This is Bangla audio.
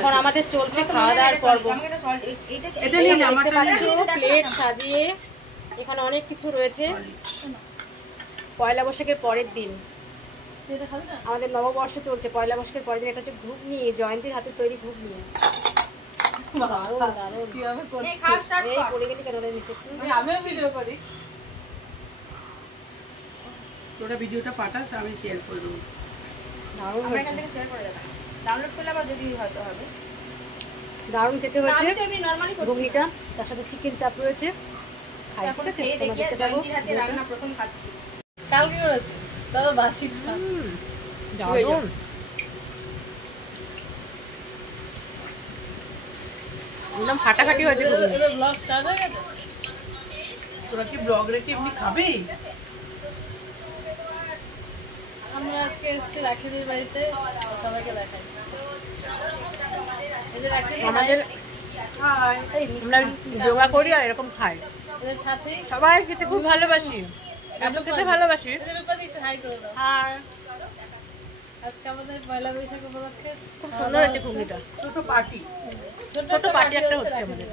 এখন আমাদের চলছে খাওয়া দাওয়ার পর্ব। এটা নিয়ে দেখতে পাচ্ছ প্লেট সাজিয়ে এখানে অনেক কিছু রয়েছে। পয়লা বৈশাখের পরের দিন আমাদের নববর্ষ চলছে। পয়লা বৈশাখের পরের দিন এটা হচ্ছে ঘুগনি, জয়ন্তীর হাতে তৈরি ঘুগনি। তোরা ভিডিওটা পাঠাস, আমি শেয়ার করে দেবো। দারুণ খেতে হয়েছে ঘুগনিটা, তার সাথে চিকেন চাপ রয়েছে। একদম ফাটাফাটি হয়েছে। তোরা কি ব্লগ রেখে এমনি খাবি? আমরা আজকে এসেছি রাখিদের বাড়িতে, সবাইকে দেখাই। আমাদের আমরা যোগা করি আর এরকম খাই, এদের সাথে সবাই খেতে খুব ভালোবাসি, এত খেতে ভালোবাসি। আর আজকে আমাদের পয়লা বৈশাখ উপলক্ষে খুব সুন্দর হয়েছে ঘুগনিটা। ছোট পার্টি ছোট পার্টি একটা হচ্ছে আমাদের।